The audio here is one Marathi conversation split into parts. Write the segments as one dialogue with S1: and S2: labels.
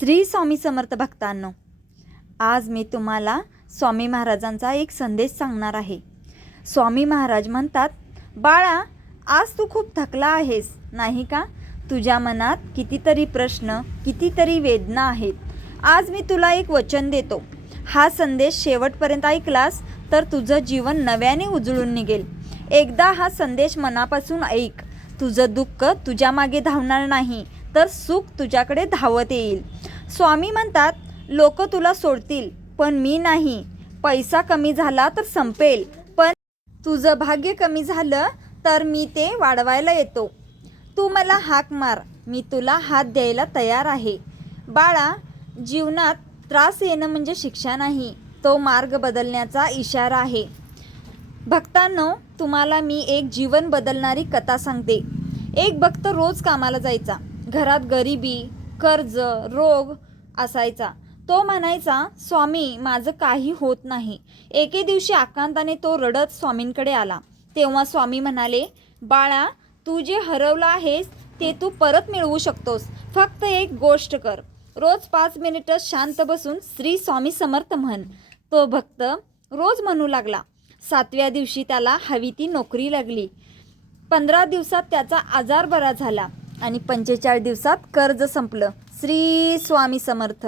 S1: श्री स्वामी समर्थ भक्तांनो आज मी तुम्हाला स्वामी महाराजांचा एक संदेश सांगणार आहे. स्वामी महाराज म्हणतात बाळा आज तू खूप थकला आहेस नाही का? तुझ्या मनात कितीतरी प्रश्न कितीतरी वेदना आहेत. आज मी तुला एक वचन देतो. हा संदेश शेवटपर्यंत ऐकलास तर तुझं जीवन नव्याने उजळून निघेल. एकदा हा संदेश मनापासून ऐक. तुझं दुःख तुझ्या मागे धावणार नाही तर सुख तुझ्याकडे धावत येईल. स्वामी म्हणतात लोक तुला सोडतील पण मी नाही. पैसा कमी झाला तर संपेल पण तुझं भाग्य कमी झालं तर मी ते वाढवायला येतो. तू मला हाक मार मी तुला हात द्यायला तयार आहे. बाळा जीवनात त्रास येणं म्हणजे शिक्षा नाही तो मार्ग बदलण्याचा इशारा आहे. भक्तांनो तुम्हाला मी एक जीवन बदलणारी कथा सांगते. एक भक्त रोज कामाला जायचा. घरात गरिबी कर्ज रोग असायचा. तो म्हणायचा स्वामी माझं काही होत नाही. एके दिवशी आकांताने तो रडत स्वामींकडे आला. तेव्हा स्वामी म्हणाले बाळा तू जे हरवलं आहेस ते तू परत मिळवू शकतोस. फक्त एक गोष्ट कर. रोज पाच मिनिटं शांत बसून श्री स्वामी समर्थ म्हण. तो भक्त रोज म्हणू लागला. सातव्या दिवशी त्याला हवी ती नोकरी लागली. पंधरा दिवसात त्याचा आजार बरा झाला. आणि पंचेचाळीस दिवसात कर्ज संपलं. श्री स्वामी समर्थ.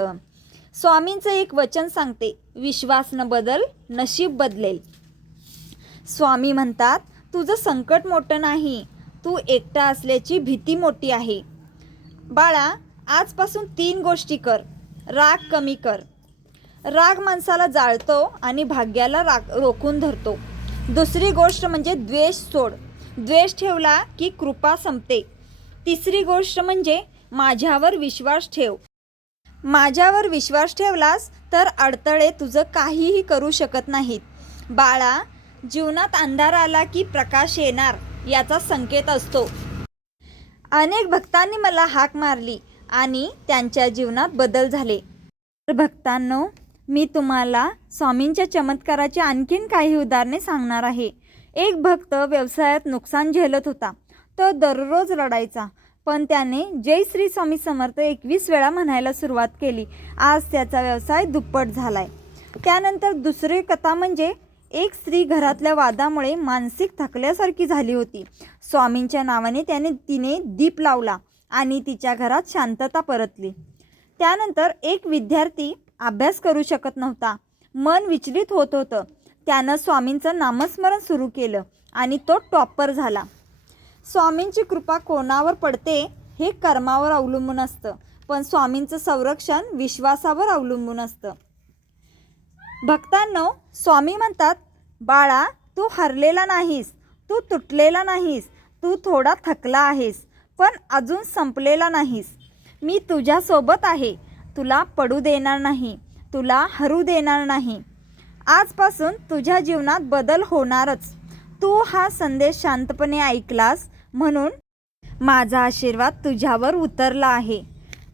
S1: स्वामींचं एक वचन सांगते विश्वास न बदल नशीब बदलेल. स्वामी म्हणतात तुझं संकट मोठं नाही तू एकटा असल्याची भीती मोठी आहे. बाळा आजपासून तीन गोष्टी कर राग कमी कर. राग माणसाला जाळतो आणि भाग्याला राग रोखून धरतो. दुसरी गोष्ट म्हणजे द्वेष सोड. द्वेष ठेवला की कृपा संपते. तिसरी गोष्ट म्हणजे माझ्यावर विश्वास ठेव. माझ्यावर विश्वास ठेवलास तर अडथळे तुझं काहीही करू शकत नाहीत. बाळा जीवनात अंधार आला की प्रकाश येणार याचा संकेत असतो. अनेक भक्तांनी मला हाक मारली आणि त्यांच्या जीवनात बदल झाले. तर भक्तांनो मी तुम्हाला स्वामींच्या चमत्काराची आणखीन काही उदाहरणे सांगणार आहे. एक भक्त व्यवसायात नुकसान झेलत होता. तो दररोज रडायचा. पण त्याने जय श्री स्वामी समर्थ एकवीस वेळा म्हणायला सुरुवात केली. आज त्याचा व्यवसाय दुप्पट झालाय. त्यानंतर दुसरी कथा म्हणजे एक स्त्री घरातल्या वादामुळे मानसिक थकल्यासारखी झाली होती. स्वामींच्या नावाने त्याने तिने दीप लावला आणि तिच्या घरात शांतता परतली. त्यानंतर एक विद्यार्थी अभ्यास करू शकत नव्हता. मन विचलित होत होतं. त्यानं स्वामींचं नामस्मरण सुरू केलं आणि तो टॉपर झाला. स्वामींची कृपा कोणावर पडते हे कर्मावर अवलंबून असतं. पण स्वामींचं संरक्षण विश्वासावर अवलंबून असतं. भक्तांनो स्वामी म्हणतात बाळा तू हरलेला नाहीस तू तुटलेला नाहीस तू थोडा थकला आहेस पण अजून संपलेला नाहीस. मी तुझ्यासोबत आहे. तुला पडू देणार नाही. तुला हरू देणार नाही. आजपासून तुझ्या जीवनात बदल होणारच. तू हा संदेश शांतपणे ऐकलास म्हणून माझा आशीर्वाद तुझ्यावर उतरला आहे.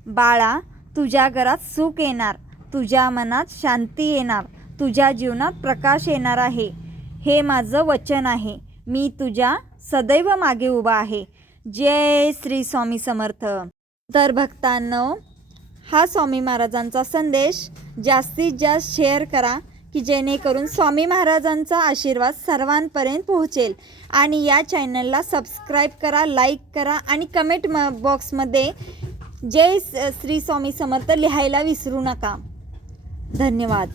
S1: बाळा तुझ्या घरात सुख येणार तुझ्या मनात शांती येणार तुझ्या जीवनात प्रकाश येणार आहे. हे माझं वचन आहे. मी तुझ्या सदैव मागे उभा आहे. जय श्री स्वामी समर्थ. तर भक्तांनो हा स्वामी महाराजांचा संदेश जास्तीत जास्त शेअर करा. की जेणेकरून स्वामी महाराजांचा आशीर्वाद सर्वांपर्यंत पोहोचेल. आणि या चॅनलला सबस्क्राईब करा लाईक करा आणि कमेंट म बॉक्समध्ये जय श्री स्वामी समर्थ लिहायला विसरू नका. धन्यवाद.